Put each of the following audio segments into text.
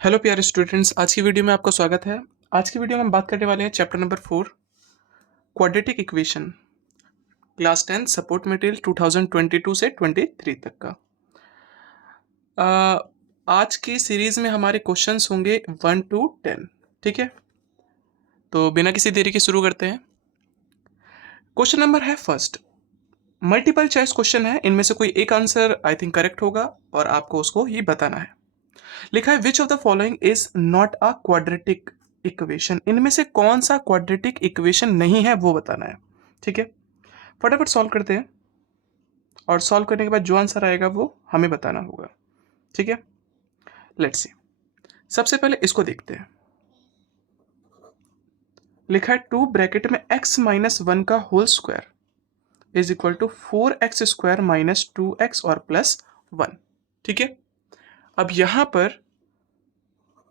Hello प्यारे students, आज की वीडियो में आपका स्वागत है। आज की वीडियो में हम बात करने वाले हैं chapter number 4 quadratic equation, class 10 support material 2022 से 23 तक का। आज की सीरीज में हमारे क्वेश्चंस होंगे 1 to 10। ठीक है, तो बिना किसी देरी के शुरू करते हैं। क्वेश्चन नंबर है फर्स्ट, मल्टीपल चॉइस क्वेश्चन है। इनमें से कोई एक आंसर आई थिंक करेक्ट होगा और आपको उसको ही बताना है। लिखा है which of the following is not a quadratic equation. इनमें से कौन सा क्वाड्रेटिक इक्वेशन नहीं है वो बताना है। ठीक है, फटाफट सॉल्व करते हैं और सॉल्व करने के बाद जो आंसर आएगा वो हमें बताना होगा। ठीक है, लेट्स सी। सबसे पहले इसको देखते हैं। लिखा है 2 ब्रैकेट में x माइनस 1 का whole square is equal to 4x square minus 2x और प्लस 1। ठीक है, अब यहां पर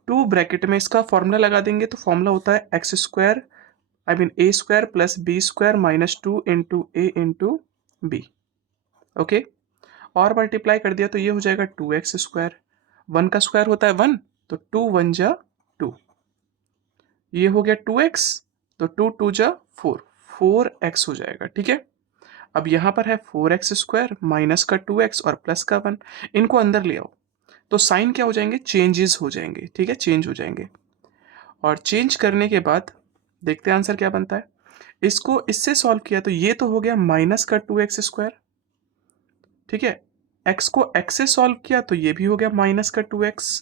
2 ब्रैकेट में इसका फॉर्मूला लगा देंगे तो फॉर्मूला होता है x square I mean A square plus B square minus 2 into A into B. Okay, और मल्टीप्लाई कर दिया तो ये हो जाएगा 2x स्क्वायर। 1 का स्क्वायर होता है 1, तो 2 1 जा 2, ये हो गया 2x, तो 2 2 जा 4, 4x हो जाएगा। ठीक है, अब यहाँ पर है 4x स्क्वायर माइनस का 2x और प्लस का 1, इनको अंदर ले आओ तो साइन क्या हो जाएंगे, चेंजेस हो जाएंगे। ठीक है, चेंज हो जाएंगे और चेंज करने के बाद देखते हैं आंसर क्या बनता है। इसको इससे सॉल्व किया तो ये तो हो गया माइनस का 2x स्क्वायर। ठीक है, x को x से सॉल्व किया तो ये भी हो गया माइनस का 2x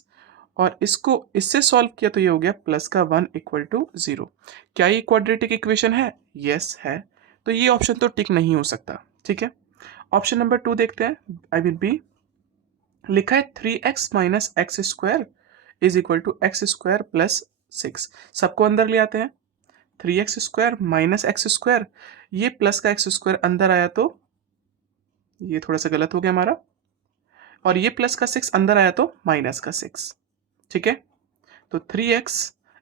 और इसको इससे सॉल्व किया तो ये हो गया प्लस का 1 इक्वल टू 0। क्या ये क्वाड्रेटिक इक्वेशन है? यस है, तो ये ऑप्शन तो टिक नहीं हो सकता। ठीक है, ऑप्शन नंबर 2 देखते हैं, आई मीन बी। लिखा है 3x minus X square is equal to X square plus 6। सबको अंदर ले आते हैं। 3x square minus X square, ये प्लस का एक्स स्क्वायर अंदर आया तो ये थोड़ा सा गलत हो गया हमारा, और ये प्लस का 6 अंदर आया तो माइनस का 6। ठीक है, तो 3x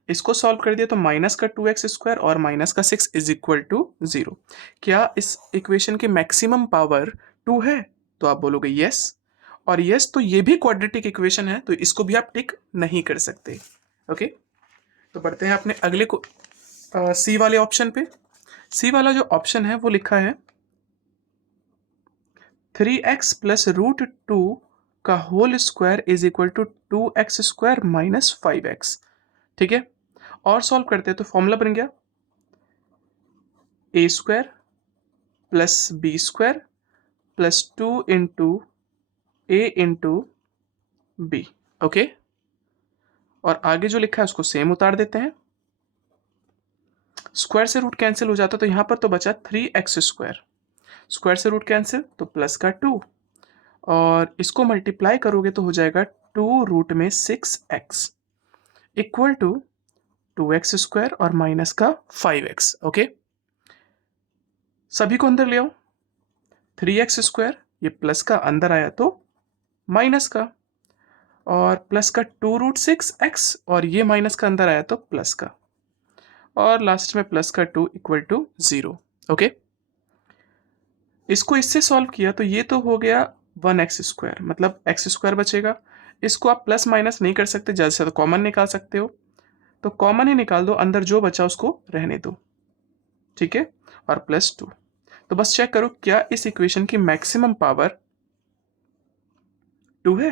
इसको सॉल्व कर दिया तो माइनस का 2x स्क्वायर और माइनस का 6 इज इक्वल टू 0। क्या इस इक्वेशन की मैक्सिमम पावर 2 है? तो आप बोलोगे यस, और यस तो ये भी क्वाड्रेटिक इक्वेशन है, तो इसको भी आप टिक नहीं कर सकते। ओके, तो बढ़ते हैं अपने अगले को सी वाले ऑप्शन पे। सी वाला जो ऑप्शन है वो लिखा है 3x प्लस रूट 2 का whole square is equal to 2x square minus 5x। ठीक है, और सॉल्व करते हैं तो फॉर्मूला बन गया A square plus B square plus 2 into A into B. Okay, और आगे जो लिखा है उसको सेम उतार देते हैं। स्क्वायर से रूट कैंसिल हो जाता तो यहां पर तो बचा 3x स्क्वायर, स्क्वायर से रूट कैंसिल तो प्लस का 2, और इसको मल्टीप्लाई करोगे तो हो जाएगा 2 रूट में 6x equal to 2x square और माइनस का 5x। ओके, सभी को अंदर ले आओ। 3x स्क्वायर ये प्लस का अंदर आया तो माइनस का, और प्लस का 2 रूट 6x और ये माइनस का अंदर आया तो प्लस का, और लास्ट में प्लस का 2 इक्वल टू 0। ओके, इसको इससे सॉल्व किया तो ये तो हो गया 1x स्क्वायर, मतलब x स्क्वायर बचेगा। इसको आप प्लस माइनस नहीं कर सकते, ज़्यादा से ज़्यादा कॉमन निकाल सकते हो, तो कॉमन ही निकाल दो, अंदर जो बचा उसको रहने दो। ठीक है, और प्लस 2। तो बस चेक करो क्या इस इक्वेशन की मैक्सिमम पावर 2 है?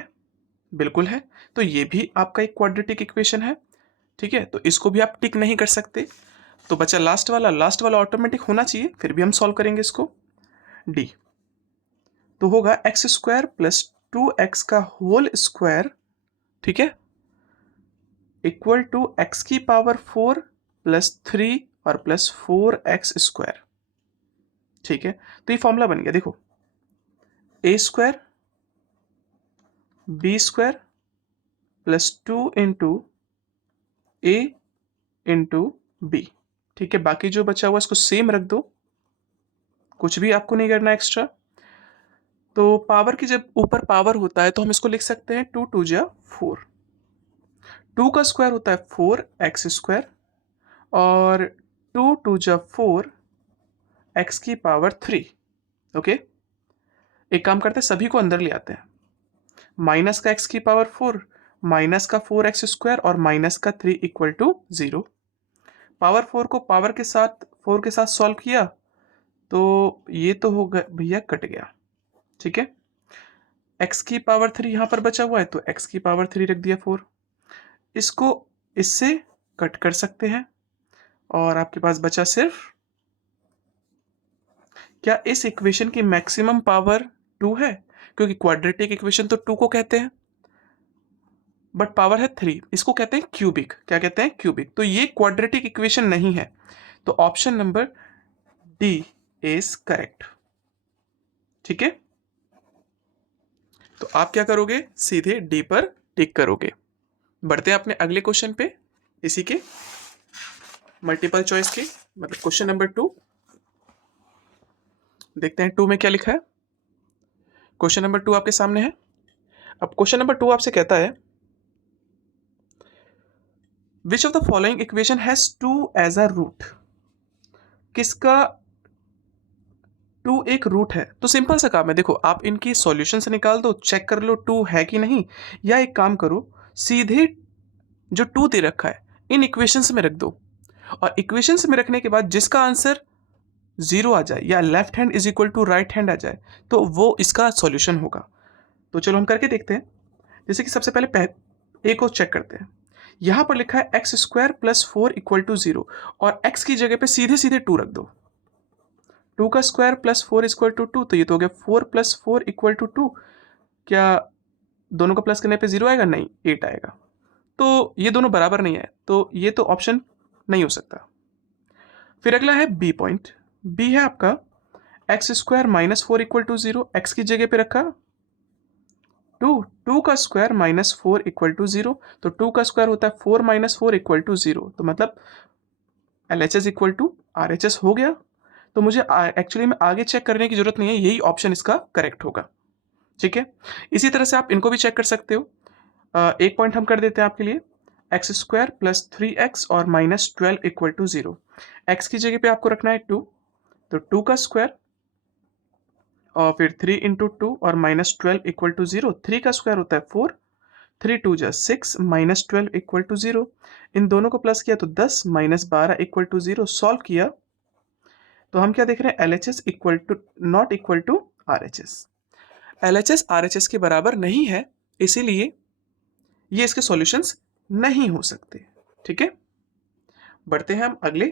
बिल्कुल है, तो ये भी आपका एक क्वाड्रेटिक इक्वेशन है। ठीक है, तो इसको भी आप टिक नहीं कर सकते। तो बचा लास्ट वाला, लास्ट वाला ऑटोमेटिक होना चाहिए, फिर भी हम सॉल्व करेंगे इसको। डी तो होगा एक्स स्क्वायर प्लस 2x का होल स्क्वायर, ठीक है, इक्वल टू एक्स की पावर 4 प्लस 3 और प्लस 4x स्क्वायर। ठीक है, तो ये फॉर्मूला बन गया, देखो A square B square plus 2 into A into B. ठीक है, बाकी जो बचा हुआ इसको सेम रख दो, कुछ भी आपको नहीं करना एक्स्ट्रा। तो पावर की जब ऊपर पावर होता है तो हम इसको लिख सकते हैं 2 2 जा 4, 2 का स्क्वायर होता है 4x स्क्वायर और 2 2 जा 4 x की पावर 3। ओके, एक काम करते हैं, सभी को अंदर ले आते हैं। माइनस का x की पावर 4 माइनस का 4x² और माइनस का 3 इक्वल टू 0। पावर 4 को पावर के साथ 4 के साथ सॉल्व किया तो ये तो हो गया भैया, कट गया। ठीक है, x की पावर 3 यहाँ पर बचा हुआ है तो x की पावर 3 रख दिया 4। इसको इससे कट कर सकते हैं और आपके पास बचा सिर्फ, क्या इस इक्वेशन की मैक्सिमम पावर 2 है? क्योंकि क्वाड्रेटिक इक्वेशन तो 2 को कहते हैं, बट पावर है 3, इसको कहते हैं क्यूबिक। क्या कहते हैं? क्यूबिक। तो ये क्वाड्रेटिक इक्वेशन नहीं है, तो option number D is correct. ठीक है, तो आप क्या करोगे? सीधे डी पर टिक करोगे। बढ़ते हैं अपने अगले क्वेश्चन पे, इसी के मल्टीपल चॉइस के, मतलब क्वेश्चन नंबर 2। देखते हैं 2 में क्या लिखा है। क्वेश्चन नंबर 2 आपके सामने है। अब क्वेश्चन नंबर 2 आपसे कहता है which of the following equation has 2 as a root. किसका 2 एक रूट है? तो सिंपल सा काम है, देखो आप इनकी सॉल्यूशन से निकाल दो, चेक कर लो 2 है कि नहीं, या एक काम करो सीधे जो 2 दे रखा है इन इक्वेशंस में रख दो, और इक्वेशंस में रखने के बाद जिसका आंसर 0 आ जाए या left hand is equal to right hand आ जाए तो वो इसका सॉल्यूशन होगा। तो चलो हम करके देखते हैं। जैसे कि सबसे पहले ए को चेक करते हैं। यहां पर लिखा है x² + 4 = 0 और x की जगह पे सीधे सीधे 2 रख दो। 2 का स्क्वायर + 4 = 2, तो ये तो हो गया 4 + 4 = 2। क्या दोनों का प्लस करने पे 0 आएगा? नहीं, 8 आएगा। तो ये दोनों बराबर नहीं है, तो ये तो ऑप्शन नहीं हो सकता। फिर अगला है बी पॉइंट। बी है आपका x² - 4 = 0, x की जगह पे रखा 2, 2 का स्क्वायर -4 = 0, तो 2 का स्क्वायर होता है 4 - 4 = 0, तो मतलब LHS = RHS हो गया। तो मुझे एक्चुअली में आगे चेक करने की जरूरत नहीं है, यही ऑप्शन इसका करेक्ट होगा। ठीक है, इसी तरह से आप इनको भी चेक कर सकते हो। एक पॉइंट हम कर देते हैं आपके लिए, x² + 3x और -12 = 0। x की जगह पे आपको रखना है 2, तो 2 का स्क्वायर और फिर 3 × 2 और -12 = 0। 3 का स्क्वायर होता है 4, 3 2 जा 6, -12 = 0। इन दोनों को प्लस किया तो 10, -12 = 0। सॉल्व किया तो हम क्या देख रहे हैं? LHS not equal to RHS। LHS RHS के बराबर नहीं है, इसीलिए ये इसके सॉल्यूशंस नहीं हो सकते। ठीक है, बढ़ते हैं हम अगले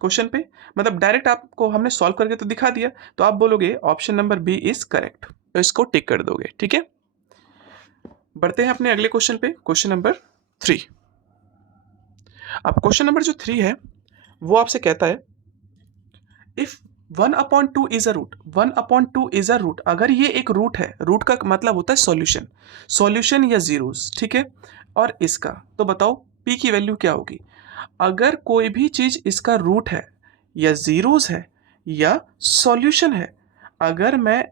क्वेश्चन पे। मतलब डायरेक्ट आपको हमने सॉल्व करके तो दिखा दिया, तो आप बोलोगे option number B is correct, तो इसको टिक कर दोगे। ठीक है, बढ़ते हैं अपने अगले क्वेश्चन पे, क्वेश्चन नंबर 3। अब क्वेश्चन नंबर जो 3 है वो आपसे कहता है if 1/2 is a root, 1/2 is a root, अगर ये एक रूट है, रूट का मतलब होता है सॉल्यूशन, सॉल्यूशन या जीरोस। ठीक है, और इसका तो बताओ p की वैल्यू क्या होगी? अगर कोई भी चीज इसका रूट है या जीरोस है या सॉल्यूशन है, अगर मैं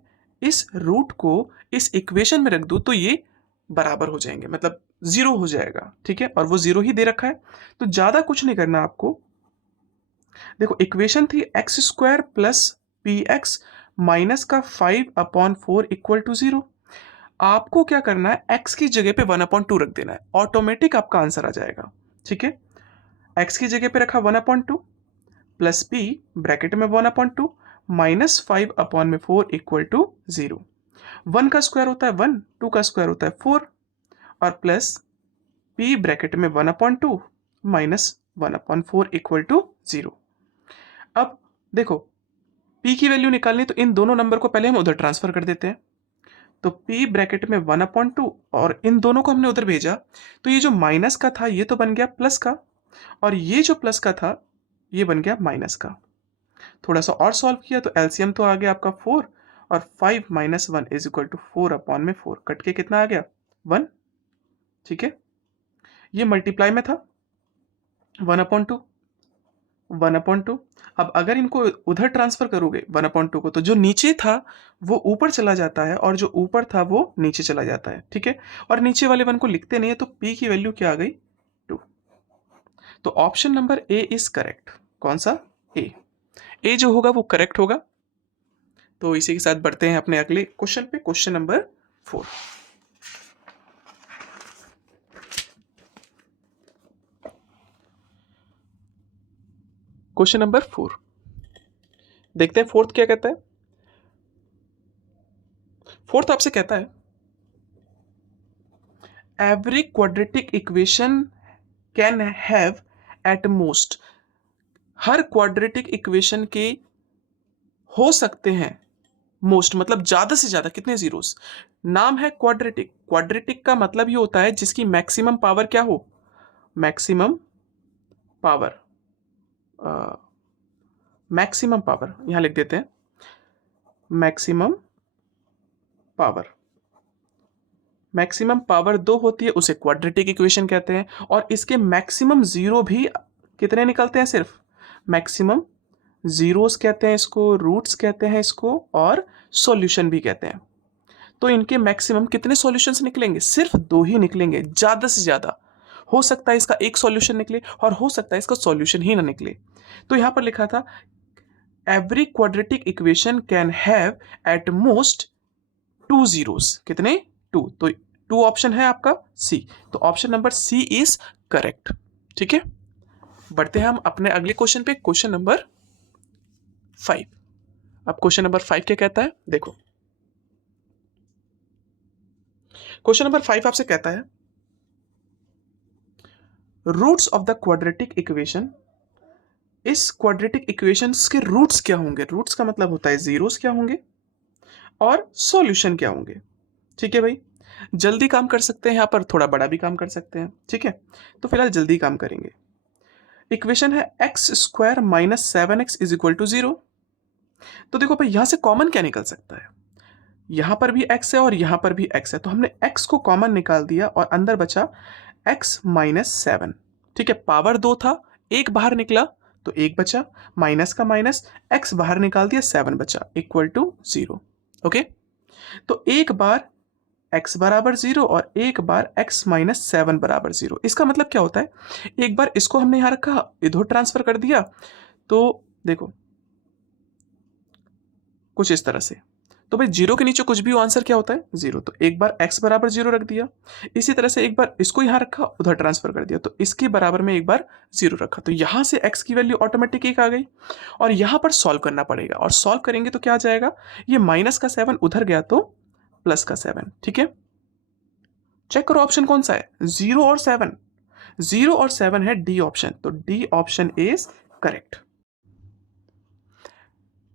इस रूट को इस इक्वेशन में रख दूं तो ये बराबर हो जाएंगे, मतलब 0 हो जाएगा। ठीक है, और वो 0 ही दे रखा है, तो ज्यादा कुछ नहीं करना आपको। देखो इक्वेशन थी x² + px माइनस का 5/4 = 0। आपको क्या करना है? x की जगह पे 1/2 रख देना है, ऑटोमेटिक आपका आंसर आ जाएगा। ठीक है, x की जगह पे रखा 1/2 प्लस p ब्रैकेट में 1/2 माइनस 5/4 = 0। 1 का स्क्वायर होता है 1, 2 का स्क्वायर होता है 4 और प्लस p ब्रैकेट में 1/2 माइनस 1/4 = 0। अब देखो p की वैल्यू निकालनी, तो इन दोनों नंबर को पहले हम उधर ट्रांसफर कर देते हैं। तो p ब्रैकेट में 1/2 और इन दोनों को हमने उधर भेजा, तो ये जो माइनस का था ये तो बन गया प्लस का, और ये जो प्लस का था ये बन गया माइनस का। थोड़ा सा और सॉल्व किया तो एलसीएम तो आ गया आपका 4 और 5 - 1 = 4/4 कट के कितना आ गया? 1। ठीक है, ये मल्टीप्लाई में था 1/2 1/2। अब अगर इनको उधर ट्रांसफर करोगे 1/2 को, तो जो नीचे था वो ऊपर चला जाता है और जो ऊपर था वो नीचे चला जाता है। ठीक है, और नीचे वाले 1 को लिखते नहीं है, तो p की वैल्यू क्या आ गई? 2। तो option number A is correct. कौन सा? ए जो होगा वो करेक्ट होगा। तो इसी के साथ बढ़ते हैं अपने अगले क्वेश्चन पे, क्वेश्चन नंबर 4। क्वेश्चन नंबर 4 देखते हैं। फोर्थ क्या कहता है? फोर्थ आपसे कहता है every quadratic equation can have at most, her quadratic equation के हो सकते हैं मोस्ट मतलब ज्यादा से ज्यादा कितने जीरोस। नाम है क्वाड्रेटिक, क्वाड्रेटिक का मतलब ये होता है जिसकी मैक्सिमम पावर क्या हो, मैक्सिमम पावर, मैक्सिमम पावर यहां लिख देते हैं, मैक्सिमम पावर, मैक्सिमम पावर 2 होती है उसे क्वाड्रेटिक इक्वेशन कहते हैं। और इसके मैक्सिमम जीरो भी कितने निकलते हैं, सिर्फ मैक्सिमम जीरोस कहते हैं इसको, रूट्स कहते हैं इसको, और सॉल्यूशन भी कहते हैं। तो इनके मैक्सिमम कितने सॉल्यूशंस निकलेंगे, सिर्फ 2 ही निकलेंगे ज्यादा से ज्यादा। हो सकता है इसका एक सॉल्यूशन निकले और हो सकता है इसका सॉल्यूशन ही ना निकले। तो यहां पर लिखा था every quadratic equation can have at most 2 zeros, कितने 2, तो 2 ऑप्शन है आपका सी, तो option number C is correct. ठीक है, बढ़ते हैं हम अपने अगले क्वेश्चन पे, क्वेश्चन नंबर 5। अब क्वेश्चन नंबर 5 क्या कहता है, देखो क्वेश्चन नंबर 5 आपसे कहता है roots of the quadratic equation, इस क्वाड्रेटिक इक्वेशंस के रूट्स क्या होंगे, रूट्स का मतलब होता है जीरोस क्या होंगे और सॉल्यूशन क्या होंगे। ठीक है भाई, जल्दी काम कर सकते हैं, यहां पर थोड़ा बड़ा भी काम कर सकते हैं। ठीक है, तो फिलहाल जल्दी काम करेंगे। इक्वेशन है x square minus 7x is equal to 0। तो देखो भाई यहां से कॉमन क्या निकल सकता है, यहां पर भी x है और यहां पर भी x है, तो हमने x को कॉमन निकाल दिया और अंदर बचा x माइनस 7। ठीक है, पावर 2 था, एक बाहर निकला तो एक बचा, माइनस का माइनस, x बाहर निकाल दिया 7 बचा, इक्वल टू 0। ओके, तो एक बार x बराबर 0 और एक बार x माइनस 7 बराबर 0। इसका मतलब क्या होता है, एक बार इसको हमने यहां रखा, इधर ट्रांसफर कर दिया, तो देखो कुछ इस तरह से, तो भाई 0 के नीचे कुछ भी हो, आंसर क्या होता है 0। तो एक बार x बराबर 0 रख दिया, इसी तरह से एक बार इसको यहां रखा, उधर ट्रांसफर कर दिया, तो इसके बराबर में एक बार 0 रखा, तो यहां से x की वैल्यू ऑटोमेटिक 1 आ गई। और यहां पर सॉल्व करना पड़ेगा, और सॉल्व करेंगे तो क्या आ जाएगा, ये माइनस का 7 उधर गया तो प्लस का 7। ठीक है, चेक करो ऑप्शन कौन सा है, 0 और 7, 0 और 7 है डी ऑप्शन, तो D option is correct.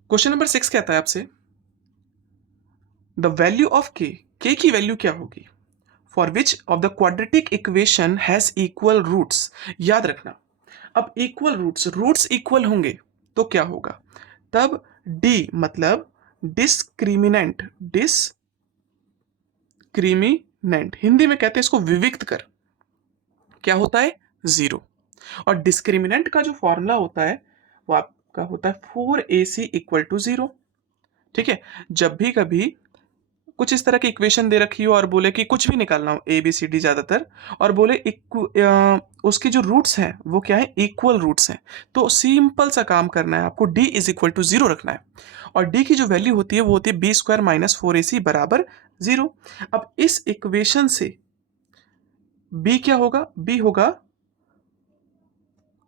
Question number 6 कहता है आपसे द वैल्यू ऑफ के की वैल्यू क्या होगी for which of the quadratic equation has equal roots. याद रखना, अब इक्वल रूट्स, रूट्स इक्वल होंगे तो क्या होगा, तब डी मतलब डिस्क्रिमिनेंट, डिस्क्रिमिनेंट हिंदी में कहते हैं इसको विविक्त कर, क्या होता है 0। और डिस्क्रिमिनेंट का जो फॉर्मूला होता है वो आपका होता है 4ac इक्वल टू 0। ठीक है, जब भी कभी कुछ इस तरह की इक्वेशन दे रखी हो और बोले कि कुछ भी निकालना हो ए बी सी डी ज्यादातर, और बोले उसकी जो रूट्स हैं वो क्या है, इक्वल रूट्स हैं, तो सिंपल सा काम करना है आपको, d इज इक्वल टू 0 रखना है, और d की जो वैल्यू होती है वो होती है बी स्क्वायर माइनस 4ac बराबर 0। अब इस इक्वेशन से b क्या होगा, b होगा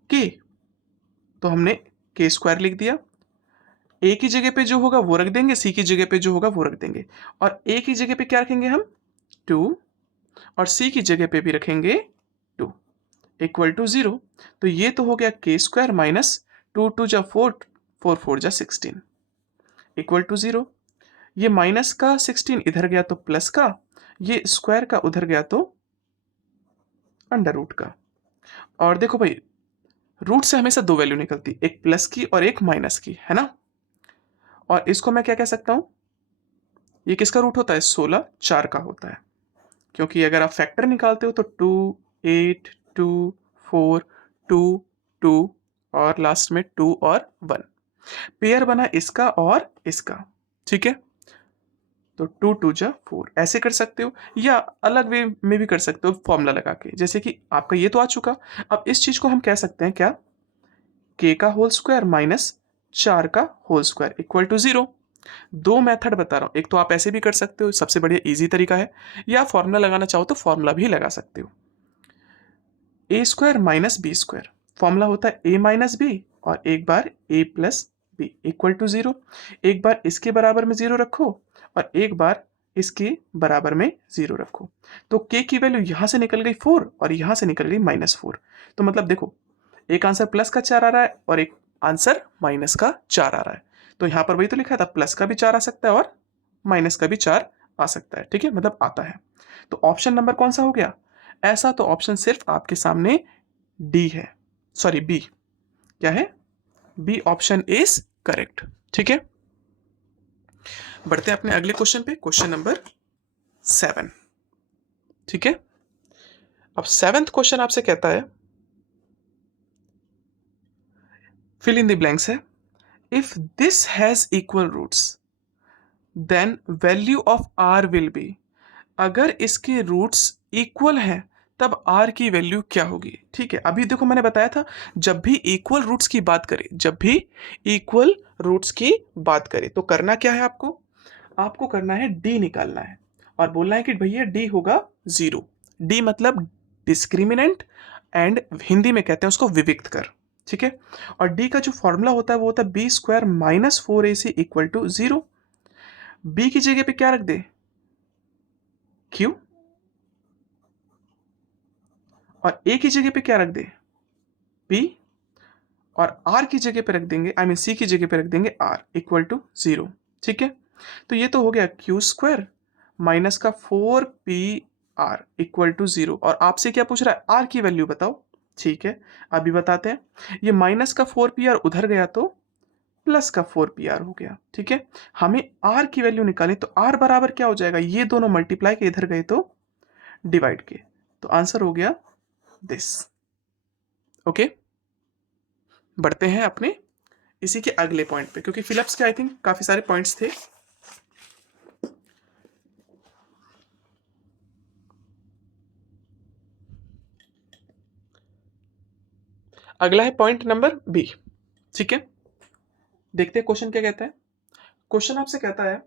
k, तो हमने k स्क्वायर लिख दिया, ए की जगह पे जो होगा वो रख देंगे, सी की जगह पे जो होगा वो रख देंगे, और ए की जगह पे क्या रखेंगे हम 2, और सी की जगह पे भी रखेंगे 2 इक्वल टू 0। तो ये तो हो गया के स्क्वायर माइनस 2 2 जा 4, 4 4 जा 16 इक्वल टू 0। ये माइनस का 16 इधर गया तो प्लस का, ये स्क्वायर का उधर गया तो अंडर रूट का। और देखो भाई रूट से हमेशा 2 वैल्यू निकलती, एक प्लस की और एक माइनस की, है ना। और इसको मैं क्या कह सकता हूं, ये किसका रूट होता है 16, 4 का होता है, क्योंकि अगर आप फैक्टर निकालते हो तो 2 8 2 4 2 2 और लास्ट में 2 और 1, पेयर बना इसका और इसका। ठीक है, तो 2 2 जा 4 ऐसे कर सकते हो, या अलग वे में भी कर सकते हो फॉर्मूला लगा के, जैसे कि आपका ये तो आ चुका। अब इस चीज को हम कह सकते हैं क्या, k का होल स्क्वायर माइनस 4 का होल स्क्वायर इक्वल टू 0। दो मेथड बता रहा हूं, एक तो आप ऐसे भी कर सकते हो, सबसे बढ़िया इजी तरीका है, या फॉर्मूला लगाना चाहो तो फॉर्मूला भी लगा सकते हो। A square minus B square, formula होता है ए माइनस बी और एक बार a plus B equal to 0। एक बार इसके बराबर में 0 रखो और एक बार इसके बराबर में 0 रखो। तो k की वैल्यू यहाँ से निकल गई 4 और यहाँ से निकल गई -4। तो मतलब देखो, एक आंसर प्लस का 4 आ रहा है और एक आंसर माइनस का 4 आ रहा है। तो यहाँ पर वही तो लिखा था, प्लस का भी 4 आ सकता है और माइनस का भी 4 आ सकता है। ठीक है, मतलब आता है। तो ऑप्शन नंबर कौन सा हो गया? ऐसा तो ऑप्शन सिर्फ आपके सामने डी है, सॉरी बी। क्या है? B option is correct. ठीक है, बढ़ते हैं अपने अगले क्वेश्चन पे, क्वेश्चन नंबर 7। ठीक है, अब 7th क्वेश्चन आपसे कहता है, फिल इन द ब्लैंक्स है, if this has equal roots then value of R will be. अगर इसके रूट्स इक्वल हैं तब r की वैल्यू क्या होगी? ठीक है, अभी देखो मैंने बताया था, जब भी इक्वल रूट्स की बात करें, जब भी इक्वल रूट्स की बात करें तो करना क्या है आपको? आपको करना है d निकालना है और बोलना है कि भैया d होगा 0। d मतलब डिस्क्रिमिनेंट एंड हिंदी में कहते हैं उसको विविक्त कर। ठीक है, और d का जो फॉर्मूला होता है वो होता है b square minus 4ac equal to 0। b की जगह पे क्या रख दे? q, और a की जगह पे क्या रख दे? p, और r की जगह पे रख देंगे, आई मीन c की जगह पे रख देंगे r इक्वल टू 0। ठीक है, तो ये तो हो गया q स्क्वायर माइनस का 4pr इक्वल टू 0। और आपसे क्या पूछ रहा है? r की वैल्यू बताओ। ठीक है, अभी बताते हैं। ये माइनस का 4pr उधर गया तो प्लस का 4pr हो गया। ठीक है, हमें r की वैल्यू निकालें तो r बराबर क्या हो जाएगा? ये दोनों मल्टीप्लाई के इधर गए तो डिवाइड के, तो आंसर हो गया दिस। ओके, बढ़ते हैं अपने इसी के अगले पॉइंट पे, क्योंकि फिलिप्स के आई थिंक काफी सारे पॉइंट्स थे। अगला है पॉइंट नंबर बी। ठीक है, देखते हैं क्वेश्चन क्या कहता है। क्वेश्चन आपसे कहता है,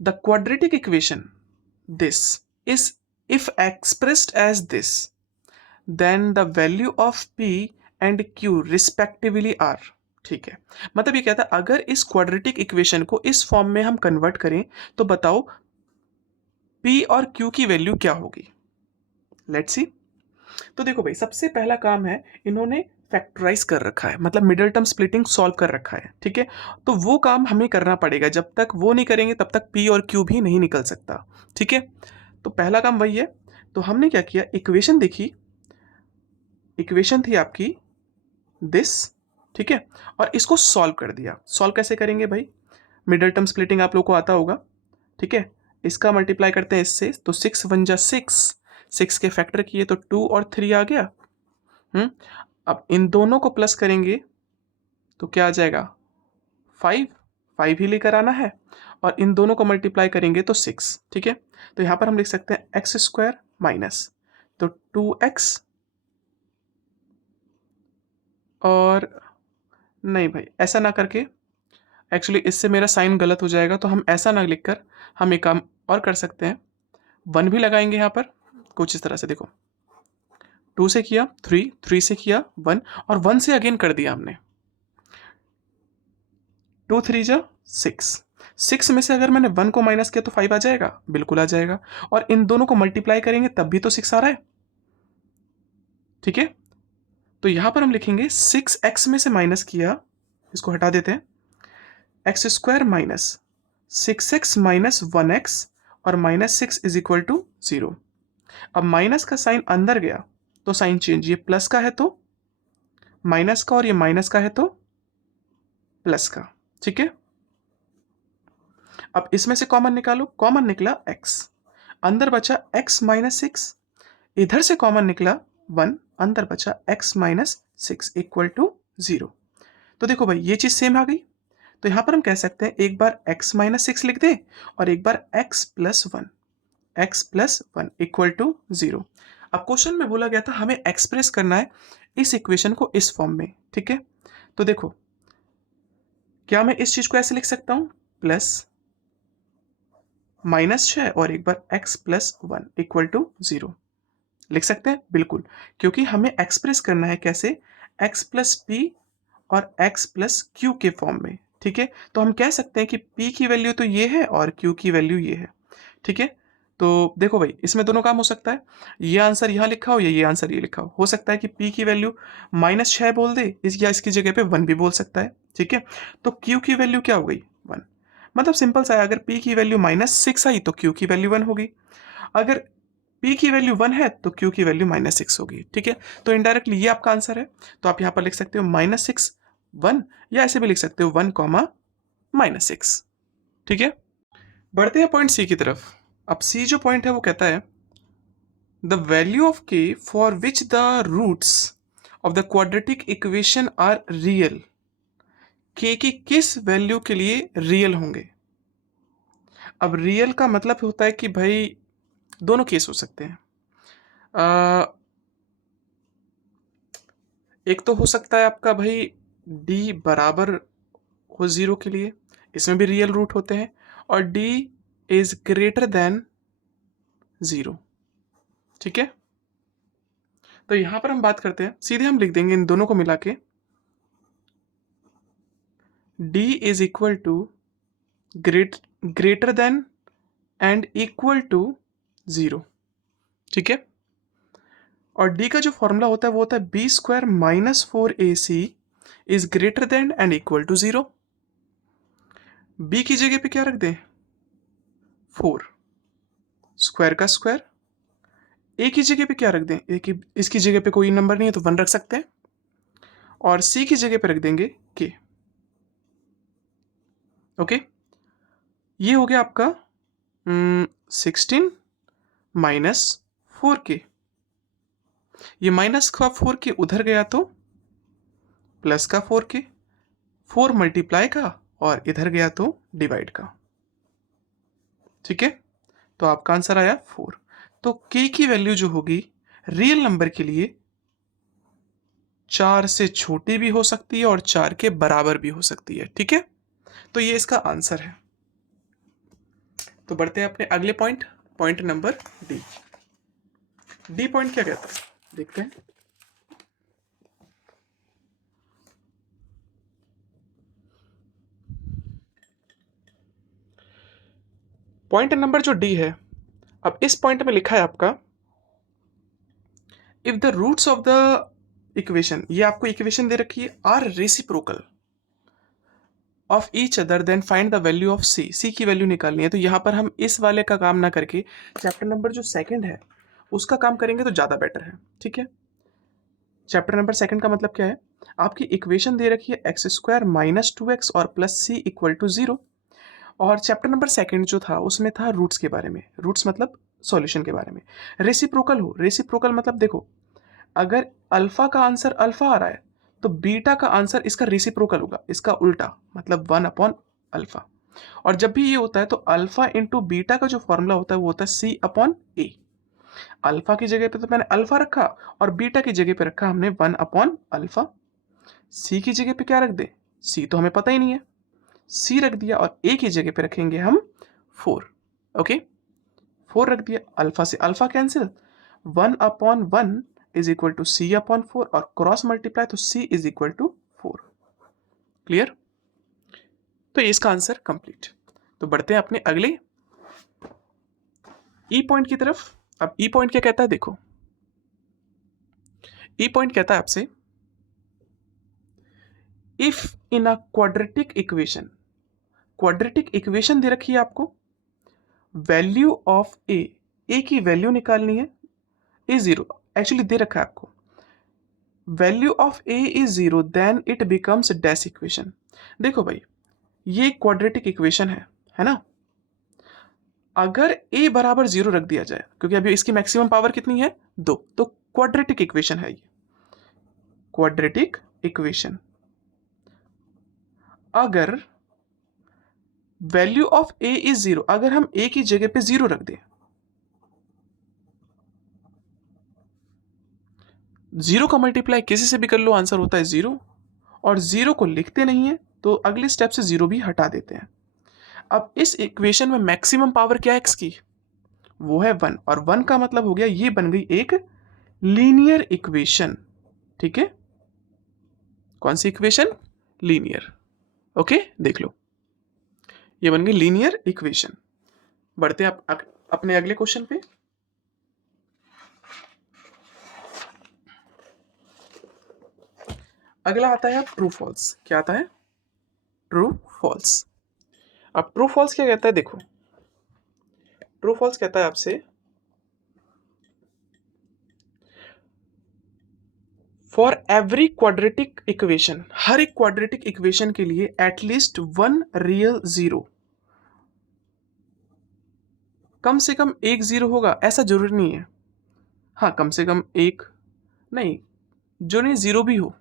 the quadratic equation this is if expressed as this then the value of p and q respectively are. ठीक है, मतलब ये कहता है अगर इस क्वाड्रेटिक इक्वेशन को इस फॉर्म में हम कन्वर्ट करें तो बताओ p और q की वैल्यू क्या होगी। Let's see. तो देखो भाई, सबसे पहला काम है, इन्होंने फैक्टराइज कर रखा है, मतलब मिडिल टर्म स्प्लिटिंग सॉल्व कर रखा है। ठीक है, तो वो काम हमें करना पड़ेगा, जब तक वो नहीं करेंगे तब तक p और q भी नहीं निकल सकता। ठीक है, तो पहला काम वही है। तो हमने क्या किया, इक्वेशन देखी, इक्वेशन थी आपकी दिस। ठीक है, और इसको सॉल्व कर दिया। सॉल्व कैसे करेंगे भाई? मिडिल टर्म स्प्लिटिंग आप लोग को आता होगा। ठीक है, इसका मल्टीप्लाई करते हैं इससे, तो 6 1 जा 6, 6 के फैक्टर किए तो 2 और 3 आ गया। अब इन दोनों को प्लस करेंगे तो क्या आ जाएगा? 5, 5 ही लेकर आना है, और इन दोनों को मल्टीप्लाई करेंगे तो 6। ठीक है, तो यहाँ पर हम लिख सकते हैं एक्स स्क्वायर माइनस, तो 2x, और नहीं भाई ऐसा ना करके, एक्चुअली इससे मेरा साइन गलत हो जाएगा, तो हम ऐसा ना लिखकर हम एक काम और कर सकते हैं, 1 भी लगाएंगे यहाँ पर कुछ इस तरह से। देखो, 2 से किया 3, 3 से किया 1, और 1 से अगेन कर दिया हमने। 2 3 जा 6, 6 में से अगर मैंने 1 को माइनस किया तो 5 आ जाएगा, बिल्कुल आ जाएगा। और इन दोनों को मल्टीप्लाई करेंगे तब भी तो 6 आ रहा है। ठीक है, तो यहां पर हम लिखेंगे 6x में से माइनस किया, इसको हटा देते हैं, x square minus 6x minus 1x, और माइनस 6 इज इक्वल टू 0। अब माइनस का साइन अंदर गया तो साइन चेंज, ये प्लस का है तो माइनस का, और ये माइनस का है तो प्लस का। ठीक है, अब इसमें से कॉमन निकालो, कॉमन निकला x, अंदर बचा x माइनस 6, इधर से कॉमन निकला 1, अंदर बचा x माइनस 6 इक्वल टू 0। तो देखो भाई ये चीज सेम आ गई, तो यहां पर हम कह सकते हैं एक बार x माइनस 6 लिख दे और एक बार x plus 1, x plus 1 equal to 0। अब क्वेश्चन में बोला गया था हमें एक्सप्रेस करना है इस इक्वेशन को इस फॉर्म में। ठीक है, तो देखो क्या मैं इस चीज को ऐसे लिख सकता हूं, प्लस माइनस 6 और एक बार x प्लस 1 इक्वल टू 0 लिख सकते हैं, बिल्कुल, क्योंकि हमें एक्सप्रेस करना है कैसे, एक्स प्लस पी और एक्स प्लस क्यू के फॉर्म में, ठीक है। तो हम कह सकते हैं कि p की वैल्यू तो ये है और q की वैल्यू ये है, ठीक है। तो देखो भाई, इसमें दोनों काम हो सकता है, ये आंसर यहाँ लिखा हो या ये आंसर ये लिखा हो सकता है कि p की वैल्यू -6 बोल दे या इसकी जगह पे 1 भी बोल सकता है, ठीक है। तो q की वैल्यू क्या हो गई 1, मतलब सिंपल सा है, अगर p की वैल्यू -6 आई तो q की वैल्यू 1 होगी, अगर p की वैल्यू 1 है तो q की वैल्यू -6 होगी, ठीक है। तो इनडायरेक्टली ये आपका आंसर है, तो आप यहाँ पर लिख सकते हो -6 1, या ऐसे भी लिख सकते हो 1, -6, ठीक है। बढ़ते हैं पॉइंट सी की तरफ। अब सी जो पॉइंट है वो कहता है the value of k for which the roots of the quadratic equation are real, k की किस वैल्यू के लिए रियल होंगे। अब रियल का मतलब होता है कि भाई दोनों केस हो सकते हैं, एक तो हो सकता है आपका भाई d बराबर हो 0 के लिए, इसमें भी रियल रूट होते हैं, और d इज ग्रेटर देन 0, ठीक है। तो यहां पर हम बात करते हैं, सीधे हम लिख देंगे इन दोनों को मिला के d is equal to greater than and equal to 0, ठीक है। और d का जो फॉर्मूला होता है वो होता है b² - 4ac is greater than and equal to 0। b की जगह पे क्या रख दें 4, स्क्वायर का स्क्वायर, a की जगह पे क्या रख दें, a की इसकी जगह पे कोई नंबर नहीं है तो 1 रख सकते हैं, और c की जगह पे रख देंगे k, ओके। ये हो गया आपका 16 - 4k, ये माइनस का 4k उधर गया तो प्लस का 4k, 4 मल्टीप्लाई का और इधर गया तो डिवाइड का, ठीक है। तो आपका आंसर आया 4। तो k की वैल्यू जो होगी रियल नंबर के लिए 4 से छोटी भी हो सकती है और 4 के बराबर भी हो सकती है, ठीक है। तो ये इसका आंसर है। तो बढ़ते हैं अपने अगले point, point number D. D point क्या कहता है देखते हैं। पॉइंट नंबर जो डी है, अब इस पॉइंट में लिखा है आपका if the roots of the equation, ये आपको इक्वेशन दे रखी है, are reciprocal of each other then find the value of C, C की वैल्यू निकालनी है। तो यहाँ पर हम इस वाले का काम ना करके चैप्टर नंबर जो सेकंड है उसका काम करेंगे तो ज़्यादा बेटर है, ठीक है। चैप्टर नंबर सेकंड का मतलब क्या है, आपकी इक्वेशन दे रखी है x² - 2x और प्लस c इक्वल टू 0, और चैप्टर नंबर सेकंड जो था उसमें था रूट्स के बारे में, रूट्स मतलब सॉल्यूशन के बारे में। रेसिप्रोकल हो, रेसिप्रोकल मतलब देखो अगर अल्फा का आंसर अल्फा आ रहा है तो बीटा का आंसर इसका रेसिप्रोकल होगा, इसका उल्टा मतलब 1/अल्फा। और जब भी ये होता है तो अल्फा इंटू बीटा का जो फॉर्मूला होता है वो होता है c/a। अल्फा की जगह पे तो मैंने अल्फा रखा और बीटा की जगह पे रखा हमने 1/अल्फा। सी की जगह पे क्या रख दे, सी तो हमें पता ही नहीं है, सी रख दिया, और ए की जगह पे रखेंगे हम 4, ओके। 4 रख दिया, अल्फा से alpha cancel, 1/1 is equal to c/4 और क्रॉस मल्टीप्लाई तो c is equal to 4, clear. तो इसका आंसर कंप्लीट। तो बढ़ते हैं अपने अगले ई पॉइंट की तरफ। अब ई पॉइंट क्या कहता है देखो, ई पॉइंट कहता है आपसे if in a quadratic equation, quadratic equation दे रखी है आपको, वैल्यू ऑफ ए की वैल्यू निकालनी है, ए 0 एक्चुअली दे रखा है आपको, value of A is 0 then it becomes dash equation. देखो भाई ये क्वाड्रेटिक इक्वेशन है ना, अगर a बराबर 0 रख दिया जाए, क्योंकि अभी इसकी मैक्सिमम पावर कितनी है 2, तो क्वाड्रेटिक इक्वेशन है ये, क्वाड्रेटिक इक्वेशन। अगर वैल्यू ऑफ a इज 0, अगर हम a की जगह पे 0 रख दें, 0 का मल्टीप्लाई किसी से भी कर लो आंसर होता है 0, और 0 को लिखते नहीं है तो अगले स्टेप से 0 भी हटा देते हैं। अब इस इक्वेशन में मैक्सिमम पावर क्या है x की, वो है 1, और 1 का मतलब हो गया ये बन गई एक लीनियर इक्वेशन, ठीक है। कौन सी इक्वेशन? लीनियर। ओके, देख लो, ये बन गई लीनियर इक्वेशन। बढ़ते हैं अपने अगले क्वेश्चन पे। अगला आता है ट्रू फॉल्स। क्या आता है? True false. अब ट्रू फॉल्स क्या कहता है? देखो, ट्रू फॉल्स कहता है आपसे फॉर एवरी क्वाड्रेटिक इक्वेशन, हर एक क्वाड्रेटिक इक्वेशन के लिए एटलीस्ट वन रियल जीरो, कम से कम एक जीरो होगा, ऐसा जरूरी नहीं है। हाँ, कम से कम एक नहीं, जो नहीं जीरो भी हो।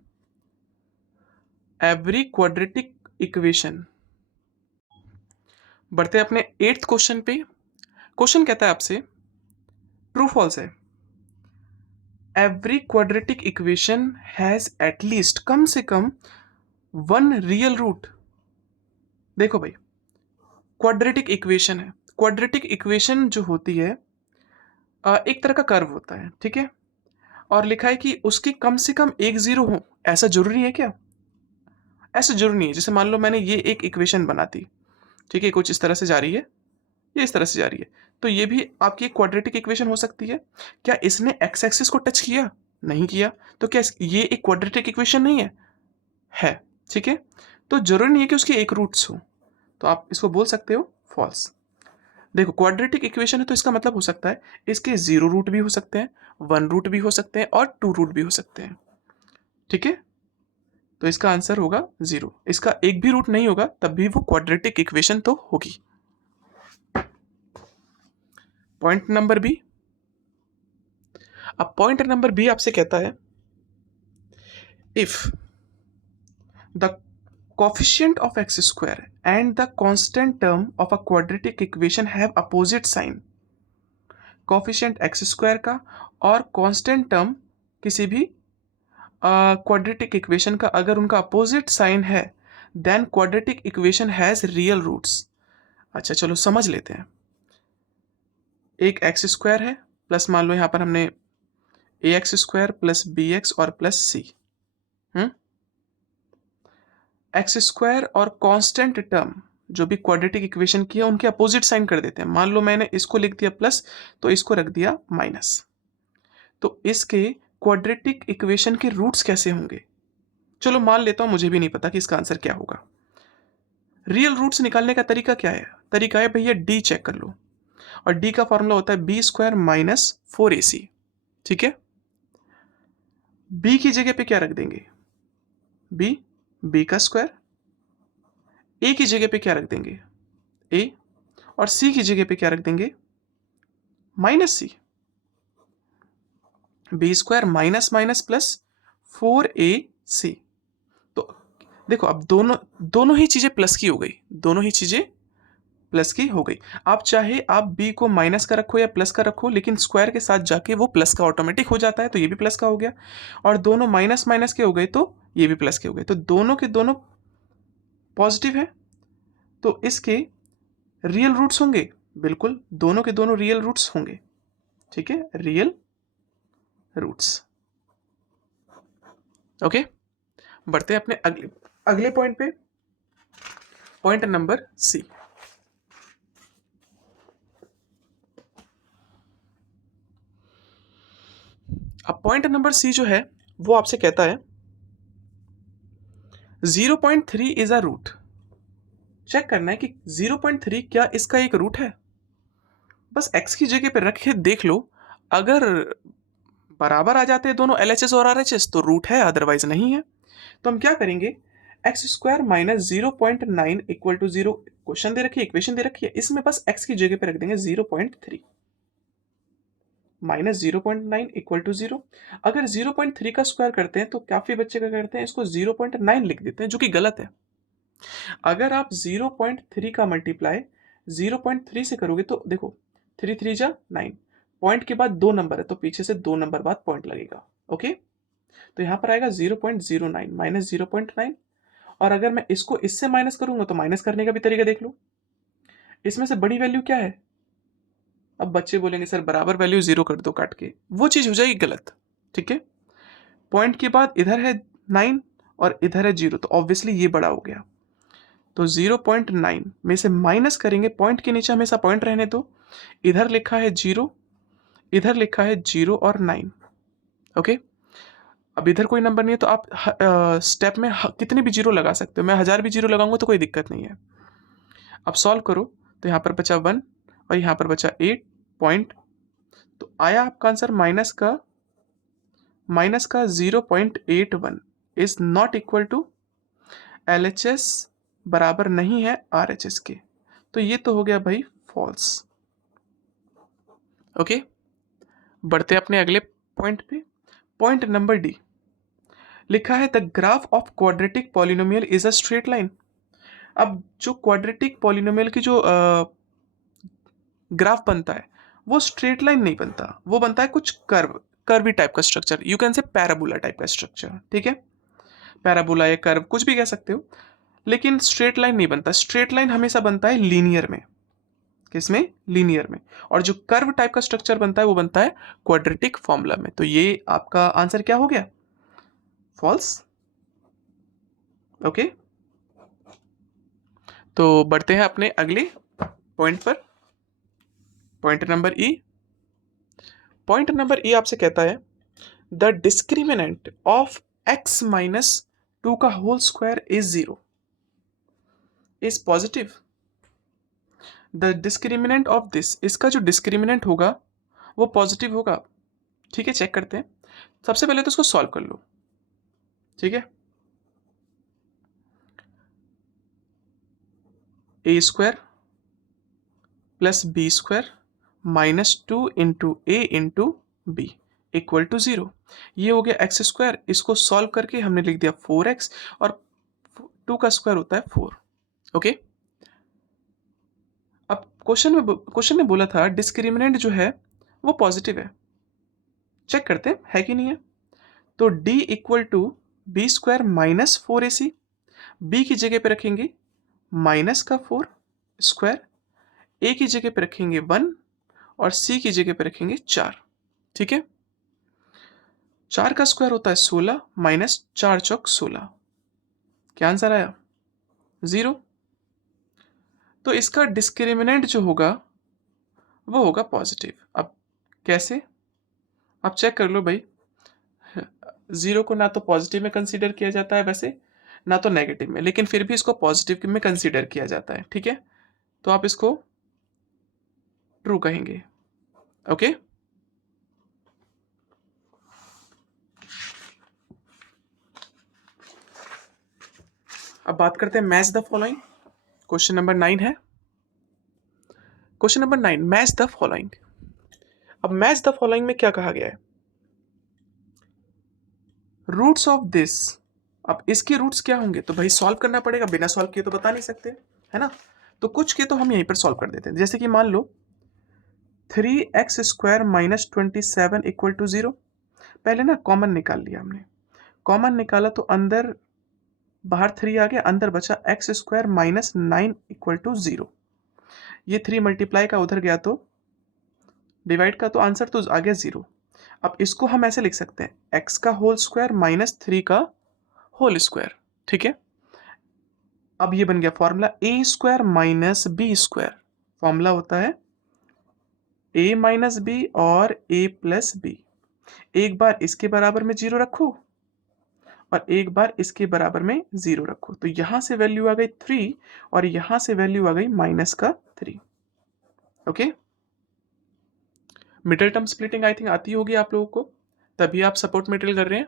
Every quadratic equation. बढ़ते अपने 8th क्वेश्चन पे। क्वेश्चन कहता है आपसे, ट्रू फॉल्स है, every quadratic equation has at least, कम से कम वन रियल रूट। देखो भाई, क्वाड्रेटिक इक्वेशन है, क्वाड्रेटिक इक्वेशन जो होती है एक तरह का कर्व होता है, ठीक है, और लिखा है कि उसकी कम से कम एक जीरो हो, ऐसा जरूरी है क्या? ऐसा जरूरी नहीं है। जैसे मान लो मैंने ये एक इक्वेशन बना दी, ठीक है, कुछ इस तरह से जा रही है, ये इस तरह से जा रही है, तो ये भी आपकी एक क्वाड्रेटिक इक्वेशन हो सकती है। क्या इसने एक्स एक्सिस को टच किया? नहीं किया, तो क्या ये एक क्वाड्रेटिक इक्वेशन नहीं है? है, ठीक है। तो जरूरी नहीं है कि उसकी एक रूट्स हो, तो आप इसको बोल सकते हो फॉल्स। देखो, क्वाड्रेटिक इक्वेशन है तो इसका मतलब हो सकता है इसके जीरो रूट भी हो सकते हैं, वन रूट भी हो सकते हैं और टू रूट भी हो सकते हैं, ठीक है। तो इसका आंसर होगा जीरो। इसका एक भी रूट नहीं होगा तब भी वो क्वाड्रेटिक इक्वेशन तो होगी। Point number B. अब पॉइंट नंबर बी आपसे कहता है, if the coefficient of x square and the constant term of a quadratic equation have opposite sign, coefficient x square का और constant term किसी भी क्वाड्रेटिक इक्वेशन का अगर उनका अपोजिट साइन है, then quadratic equation has real roots. अच्छा चलो समझ लेते हैं। एक एक्स स्क्वायर है प्लस, मान लो यहां पर हमने a x square plus b x और प्लस सी, एक्स स्क्वायर और कांस्टेंट टर्म जो भी क्वाड्रेटिक इक्वेशन की है उनके अपोजिट साइन कर देते हैं। मान लो मैंने इसको लिख दिया प्लस तो इसको रख दिया माइनस, तो इसके क्वाड्रेटिक इक्वेशन के रूट्स कैसे होंगे? चलो मान लेता हूं मुझे भी नहीं पता कि इसका आंसर क्या होगा। रियल रूट्स निकालने का तरीका क्या है? तरीका है भैया डी चेक कर लो, और डी का फॉर्मूला होता है बी स्क्वायर माइनस 4ac, ठीक है। बी की जगह पे क्या रख देंगे? बी का स्क्वायर। ए की जगह पे क्या रख देंगे? ए। और सी की जगह पे क्या रख देंगे? Minus c. B square minus minus plus 4ac। तो देखो, अब दोनों ही चीजें प्लस की हो गई, दोनों ही चीजें प्लस की हो गई। आप चाहे आप बी को माइनस का रखो या प्लस का रखो, लेकिन स्क्वायर के साथ जाके वो प्लस का ऑटोमेटिक हो जाता है, तो ये भी प्लस का हो गया। और दोनों माइनस माइनस के हो गए तो ये भी प्लस के हो गए, तो दोनों के दोनों पॉजिटिव है, तो इसके रियल रूट्स होंगे। बिल्कुल, दोनों के दोनों रियल रूट्स होंगे, ठीक है, रियल रूट्स। ओके, बढ़ते हैं अपने अगले पॉइंट पे। Point number C. अब पॉइंट नंबर सी जो है वो आपसे कहता है 0.3 इज अ रूट। चेक करना है कि 0.3 क्या इसका एक रूट है। बस x की जगह पे रख के देख लो, अगर बराबर आ जाते हैं दोनों LHS और RHS तो रूट है, अदरवाइज नहीं है। तो हम क्या करेंगे, x square minus 0.9 equal to 0, question दे रखी है, इक्वेशन दे रखी है, इसमें बस x की जगह पे रख देंगे 0.3 माइनस 0.9 इक्वल टू 0। अगर 0.3 का स्क्वायर करते हैं तो काफी बच्चे क्या करते हैं, इसको 0.9 लिख देते हैं, जो कि गलत है। अगर आप 0.3 का मल्टीप्लाई 0.3 से करोगे तो देखो 3 3 जा 9, पॉइंट के बाद दो नंबर है तो पीछे से दो नंबर बाद पॉइंट लगेगा। ओके, तो यहां पर आएगा 0.09 माइनस 0.9, और अगर मैं इसको इससे माइनस करूंगा तो माइनस करने का भी तरीका देख लो। इसमें से बड़ी वैल्यू क्या है? अब बच्चे बोलेंगे सर बराबर वैल्यू 0 कर दो काट के, वो चीज हो जाएगी गलत, ठीक है। पॉइंट के बाद इधर है 9 और इधर है 0, तो ऑब्वियसली ये बड़ा हो गया। तो 0.9 में से माइनस करेंगे, पॉइंट के नीचे हमेशा पॉइंट रहने दो। इधर लिखा है 0, इधर लिखा है 0 और 9। ओके, अब इधर कोई नंबर नहीं है तो आप स्टेप में कितने भी जीरो लगा सकते हो। मैं 1000 भी जीरो लगाऊंगा तो कोई दिक्कत नहीं है। अब सॉल्व करो तो यहाँ पर बचा 1 और यहाँ पर बचा 8 पॉइंट, तो आया आपका आंसर माइनस का 0.81 is not equal to LHS, बराबर नहीं है RHS के। तो ये तो हो गया भाई फॉल्स। ओके, बढ़ते अपने अगले पॉइंट पे। पॉइंट नंबर डी लिखा है the graph of quadratic polynomial is a straight line. अब जो क्वाड्रेटिक पॉलिनोमियल की जो ग्राफ बनता है वो स्ट्रेट लाइन नहीं बनता, वो बनता है कुछ कर्वी टाइप का structure, you can say parabola type का स्ट्रक्चर। ठीक है, पैराबोला या कर्व कुछ भी कह सकते हो, लेकिन स्ट्रेट लाइन नहीं बनता। स्ट्रेट लाइन हमेशा बनता है लीनियर में। किसमें? लीनियर में। और जो कर्व टाइप का स्ट्रक्चर बनता है वो बनता है क्वाड्रेटिक फॉर्मूला में। तो ये आपका आंसर क्या हो गया? फॉल्स। ओके, तो बढ़ते हैं अपने अगले पॉइंट पर। Point number E. Point number E आपसे कहता है the discriminant of x minus 2 का whole square is 0 is positive. The discriminant of this, इसका जो डिस्क्रिमिनेंट होगा वो पॉजिटिव होगा। ठीक है, चेक करते हैं। सबसे पहले तो इसको सॉल्व कर लो। ठीक है, a square plus B square minus 2 into A into b equal to 0। ये हो गया एक्स स्क्वायर। इसको सॉल्व करके हमने लिख दिया 4x और 2 का स्क्वायर होता है 4। ओके, अब क्वेश्चन ने बोला था डिस्क्रिमिनेंट जो है वो पॉजिटिव है। चेक करते हैं है कि नहीं है। तो d equal to B square minus 4ac, B की जगह पे रखेंगे माइनस का 4 स्क्वायर, ए की जगह पे रखेंगे 1 और सी की जगह पे रखेंगे 4। ठीक है, 4 का स्क्वायर होता है 16 माइनस 4 चौक 16। क्या आंसर आया? 0। तो इसका डिस्क्रिमिनेंट जो होगा वो होगा पॉजिटिव। अब कैसे? आप चेक कर लो भाई, 0 को ना तो पॉजिटिव में कंसीडर किया जाता है वैसे, ना तो नेगेटिव में, लेकिन फिर भी इसको पॉजिटिव में कंसीडर किया जाता है। ठीक है, तो आप इसको ट्रू कहेंगे। ओके, अब बात करते हैं match the following. Question number 9 है। Question number 9, match the following. अब मैच द फॉलोइंग में क्या कहा गया है? Roots of this. अब इसके रूट्स क्या होंगे? तो भाई सॉल्व करना पड़ेगा, बिना सॉल्व किए तो बता नहीं सकते, है ना। तो कुछ के तो हम यहीं पर सॉल्व कर देते हैं। जैसे कि मान लो 3x square minus 27 equal to 0। पहले ना कॉमन निकाल लिया हमने। कॉमन निकाला तो अंदर बाहर 3 आ गया, अंदर बचा x square minus 9 equal to 0। ये 3 मल्टीप्लाई का उधर गया तो डिवाइड का, तो आंसर तो आ गया 0। अब इसको हम ऐसे लिख सकते हैं x का होल स्क्वायर माइनस 3 का होल स्क्वायर। ठीक है, अब ये बन गया formula a square minus B square. Formula होता है a माइनस बी और a प्लस बी। एक बार इसके बराबर में 0 रखो और एक बार इसके बराबर में 0 रखो, तो यहां से वैल्यू आ गई 3 और यहां से वैल्यू आ गई माइनस का 3। Okay, middle term splitting I think आती होगी आप लोगों को, तभी आप सपोर्ट मटेरियल कर रहे हैं।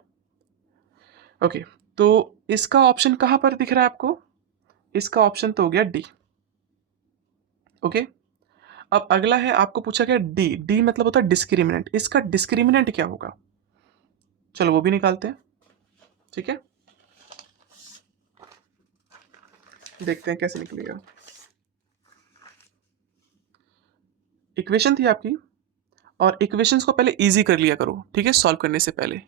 ओके, तो इसका ऑप्शन कहां पर दिख रहा है आपको? इसका ऑप्शन तो हो गया डी। ओके, अब अगला है, आपको पूछा गया डी। डी मतलब होता है डिस्क्रिमिनेंट। इसका डिस्क्रिमिनेंट क्या होगा? चलो वो भी निकालते हैं। ठीक है, देखते हैं कैसे निकलेगा। इक्वेशन थी आपकी, और इक्वेशंस को पहले इजी कर लिया करो। ठीक है, सॉल्व करने से पहले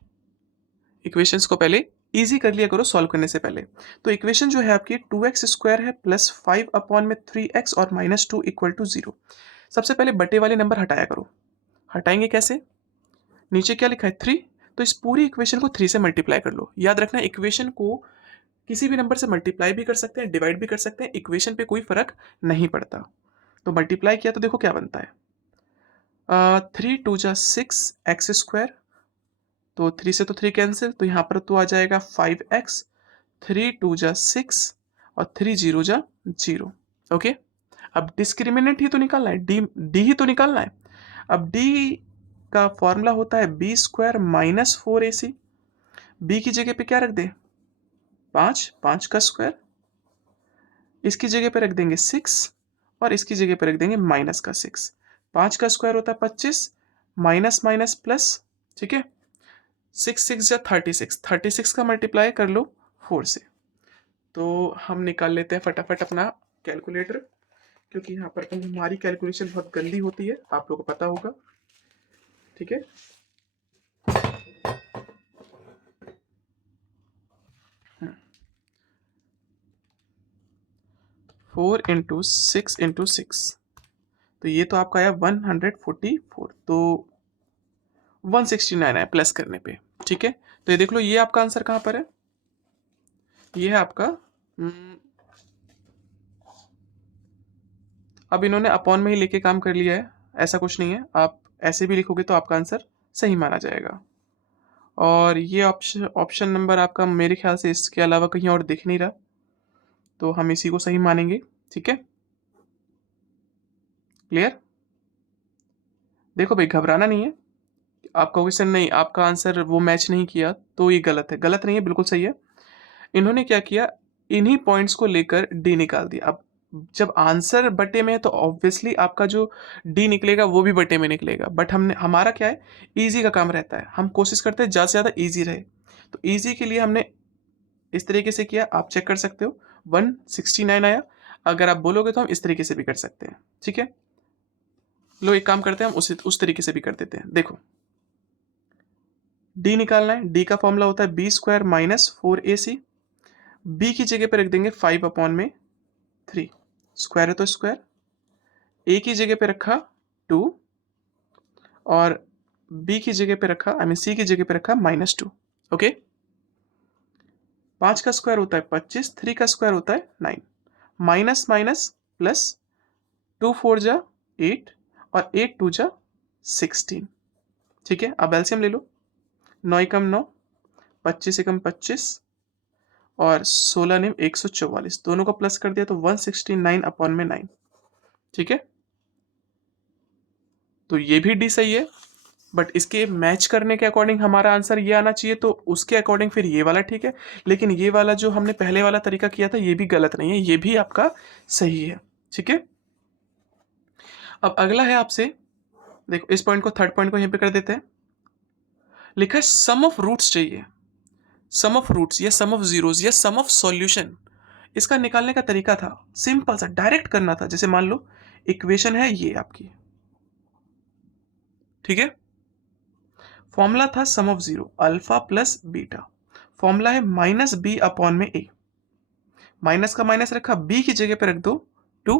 इक्वेशंस को पहले इजी कर लिया करो सॉल्व करने से पहले। तो इक्वेशन जो है आपकी 2x स्क्वायर है प्लस 5 अपॉन में 3x और माइनस 2 इक्वल टू 0। सबसे पहले बटे वाले नंबर हटाया करो। हटाएंगे कैसे? नीचे क्या लिखा है 3, तो इस पूरी इक्वेशन को 3 से मल्टीप्लाई कर लो। याद रखना इक्वेशन को किसी भी नंबर से मल्टीप्लाई भी कर सकते हैं, डिवाइड भी कर सकते हैं, इक्वेशन पे कोई फर्क नहीं पड़ता। तो मल्टीप्लाई किया तो देखो क्या बनता है, 3 2 जा 6 x², तो 3 से तो 3 कैंसिल, तो यहाँ पर तो आ जाएगा 5x, 3 2 जा 6 और 3 0 जा 0। ओके, अब डिस्क्रिमिनेंट ही तो निकालना है, डी ही तो निकालना है। अब डी का फॉर्मूला होता है b² - 4ac। बी की जगह पे क्या रख दे, 5, 5 का स्क्वायर, इसकी जगह पे रख देंगे 6 और इसकी जगह पे रख देंगे -6। 5 का स्क्वायर होता है 25, माइनस माइनस प्लस, ठीक है। 6 6 जा 36, 36 का मल्टीप्लाई कर लो 4 से। तो हम निकाल लेते हैं फटाफट अपना कैलकुलेटर, क्योंकि यहाँ पर हमारी कैलकुलेशन बहुत गंदी होती है, आप लोगों को पता होगा, ठीक है। 4 × 6 × 6, तो ये तो आपका आया 144, तो 169 आया प्लस करने पे, ठीक है। तो ये देख लो, ये आपका आंसर कहाँ पर है, ये है आपका, अब इन्होंने अपॉन में ही लेके काम कर लिया है, ऐसा कुछ नहीं है, आप ऐसे भी लिखोगे तो आपका आंसर सही माना जाएगा। और ये ऑप्शन नंबर आपका मेरे ख्याल से इसके अलावा कहीं और दिख नहीं रहा, तो हम इसी को सही मानेंगे, ठीक है। क्लियर? देखो भाई, घबराना नहीं है। आपका क्वेश्चन नहीं, आपका आंसर वो मैच नहीं किया तो ये गलत है, गलत नहीं है, बिल्कुल सही है। इन्होंने क्या किया, इन्हीं पॉइंट्स को लेकर डी निकाल दिया। अब जब आंसर बटे में है तो ऑब्वियसली आपका जो डी निकलेगा वो भी बटे में निकलेगा, बट हमने, हमारा क्या है, इजी का काम रहता है, हम कोशिश करते हैं ज़्यादा से ज़्यादा इजी रहे। तो इजी के लिए हमने इस तरीके से किया, आप चेक कर सकते हो, 169 आया। अगर आप बोलोगे तो हम इस तरीके से भी कर सकते हैं, ठीक है। लो एक काम करते हैं, हम उस तरीके से भी कर देते हैं। देखो, डी निकालना है, डी का फॉर्मूला होता है b² - 4ac। बी की जगह पे रख देंगे 5/3, स्क्वायर है तो स्क्वायर, ए की जगह पे रखा 2 और बी की जगह पे रखा, आई मीन सी की जगह पे रखा -2। ओके, 5 का स्क्वायर होता है 25, 3 का स्क्वायर होता है 9, माइनस माइनस प्लस, 2 4 जा 8 और 8 2 जा 16, ठीक है। अब एलसीएम ले लो, 9 एकम 9, 25 एकम 25 और 16 ने 144, दोनों को प्लस कर दिया तो 169/9, ठीक है। तो ये भी डी सही है, बट इसके मैच करने के अकॉर्डिंग हमारा आंसर ये आना चाहिए, तो उसके अकॉर्डिंग फिर ये वाला ठीक है। लेकिन ये वाला जो हमने पहले वाला तरीका किया था ये भी गलत नहीं है, ये भी आपका सही है, ठीक है। अब अगला है आपसे, देखो इस पॉइंट को, थर्ड पॉइंट को यहीं पे कर देते हैं। लिखा है सम ऑफ रूट्स चाहिए, सम ऑफ रूट्स या सम ऑफ जीरोस या सम ऑफ सॉल्यूशन। इसका निकालने का तरीका था सिंपल सा, डायरेक्ट करना था। जैसे मान लो इक्वेशन है ये आपकी, ठीक है। फॉर्मूला था sum of zero, alpha plus beta. Formula है -b/a। माइनस का माइनस रखा, b की जगह पे रख दो 2,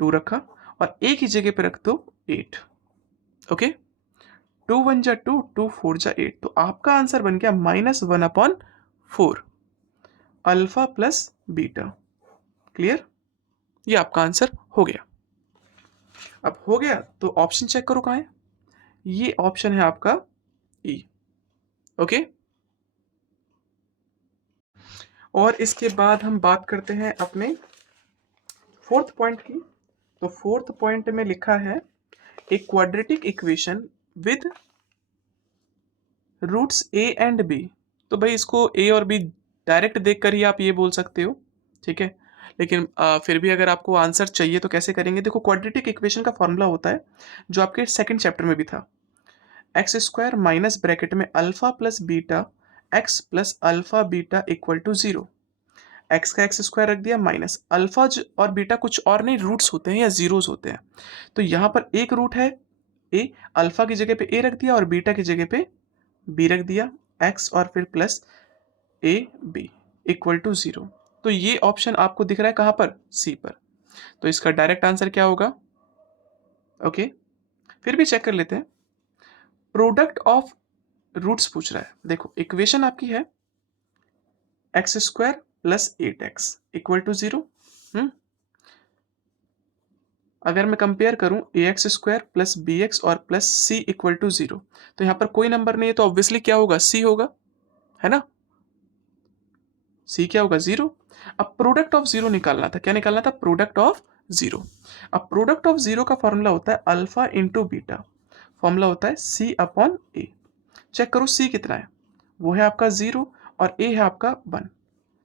2 रखा और a की जगह पे रख दो 8। ओके, 2 1 जा 2, 2 4 जा 8, तो आपका आंसर बन गया -1/4 अल्फा प्लस बीटा। क्लियर? ये आपका आंसर हो गया। अब हो गया तो ऑप्शन चेक करो कहाँ है, ये ऑप्शन है आपका ई। ओके, और इसके बाद हम बात करते हैं अपने फोर्थ पॉइंट की। तो फोर्थ पॉइंट में लिखा है a quadratic equation with roots a and b। तो भाई इसको a और b डायरेक्ट देखकर ही आप ये बोल सकते हो, ठीक है। लेकिन फिर भी अगर आपको आंसर चाहिए तो कैसे करेंगे, देखो क्वाड्रेटिक इक्वेशन का फॉर्मूला होता है जो आपके सेकंड चैप्टर में भी था, x² माइनस ब्रैकेट में alpha plus beta x plus alpha beta equal to 0। X का x² रख दिया, माइनस अल्फा और बीटा कुछ और नहीं, रूट्स होते हैं या जीरोस होते हैं। तो यहाँ पर एक रूट है a, अल्फा की जगह पे a रख दिया और बीटा की जगह पे b रख दिया, x और फिर plus a b equal to 0। तो ये ऑप्शन आपको दिख रहा है कहाँ पर, सी पर। तो इसका डायरेक्ट आंसर क्या होगा? ओके, फिर भी चेक कर लेते हैं। प्रोडक्ट ऑफ रूट्स पूछ रहा है। देखो इक्वेशन आपकी है x square plus 8x equal to 0। अगर मैं कंपेयर करूं ax स्क्वायर प्लस bx और प्लस c इक्वल टू 0, तो यहाँ पर कोई नंबर नहीं है, तो ऑब्वियसली क्या होगा, c होगा, है ना। c क्या होगा, 0। अब प्रोडक्ट ऑफ 0 निकालना था, क्या निकालना था, प्रोडक्ट ऑफ 0। अब प्रोडक्ट ऑफ 0 का फॉर्मूला होता है अल्फा इंटू बीटा, फॉर्मूला होता है c अपॉन ए। चेक करो c कितना है, वो है आपका 0 और a है आपका 1,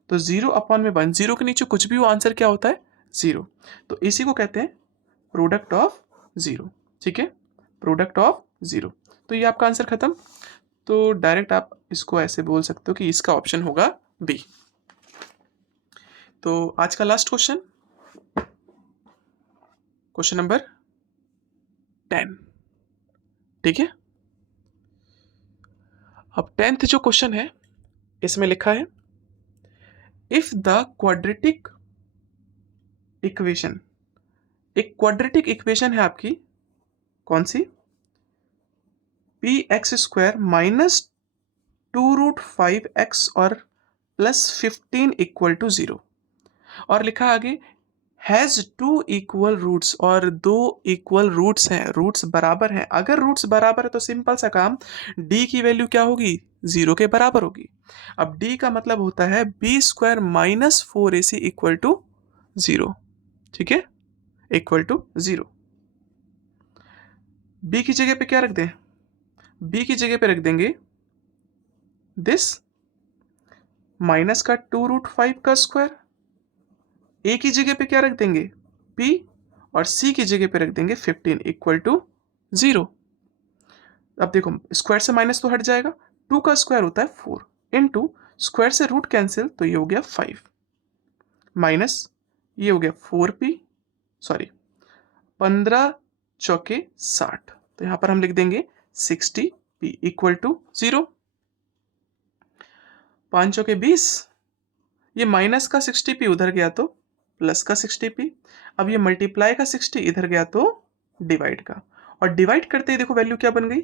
तो 0 अपॉन में 1, 0 के नीचे कुछ भी हो, आंसर क्या होता है, 0। तो इसी को कहते हैं प्रोडक्ट ऑफ 0, ठीक है, प्रोडक्ट ऑफ 0। तो ये आपका आंसर खत्म। तो डायरेक्ट आप इसको ऐसे बोल सकते हो कि इसका ऑप्शन होगा बी। तो आज का लास्ट क्वेश्चन, क्वेश्चन नंबर 10, ठीक है। अब 10th जो क्वेश्चन है इसमें लिखा है इफ द क्वाड्रेटिक इक्वेशन, एक क्वाड्रेटिक इक्वेशन है आपकी, कौन सी, p x square minus 2√5x और प्लस 15 इक्वल टू 0, और लिखा आगे हैज 2 इक्वल रूट्स, और 2 इक्वल रूट्स हैं, रूट्स बराबर हैं। अगर रूट्स बराबर है तो सिंपल सा काम, d की वैल्यू क्या होगी, 0 के बराबर होगी। अब d का मतलब होता है B square minus 4ac equal to 0, ठीक है, इक्वल टू 0। b की जगह पे क्या रख दें, b की जगह पे रख देंगे दिस माइनस का 2√5 का स्क्वायर, a की जगह पे क्या रख देंगे p, और c की जगह पे रख देंगे 15 इक्वल टू 0। अब देखो स्क्वायर से माइनस तो हट जाएगा, 2 का स्क्वायर होता है 4 इंटू स्क्वायर से रूट कैंसिल, तो ये हो गया 5 माइनस ये हो गया 4p, सॉरी 15 चौके 60, तो यहां पर हम लिख देंगे 60p इक्वल टू 0। 5 चौके 20, ये माइनस का 60p उधर गया तो प्लस का 60p, अब ये मल्टीप्लाई का 60 इधर गया तो डिवाइड का, और डिवाइड करते ही देखो वैल्यू क्या बन गई,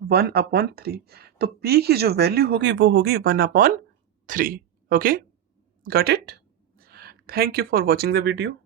1/3। तो p की जो वैल्यू होगी वो होगी 1/3। Okay, got it. Thank you for watching the video.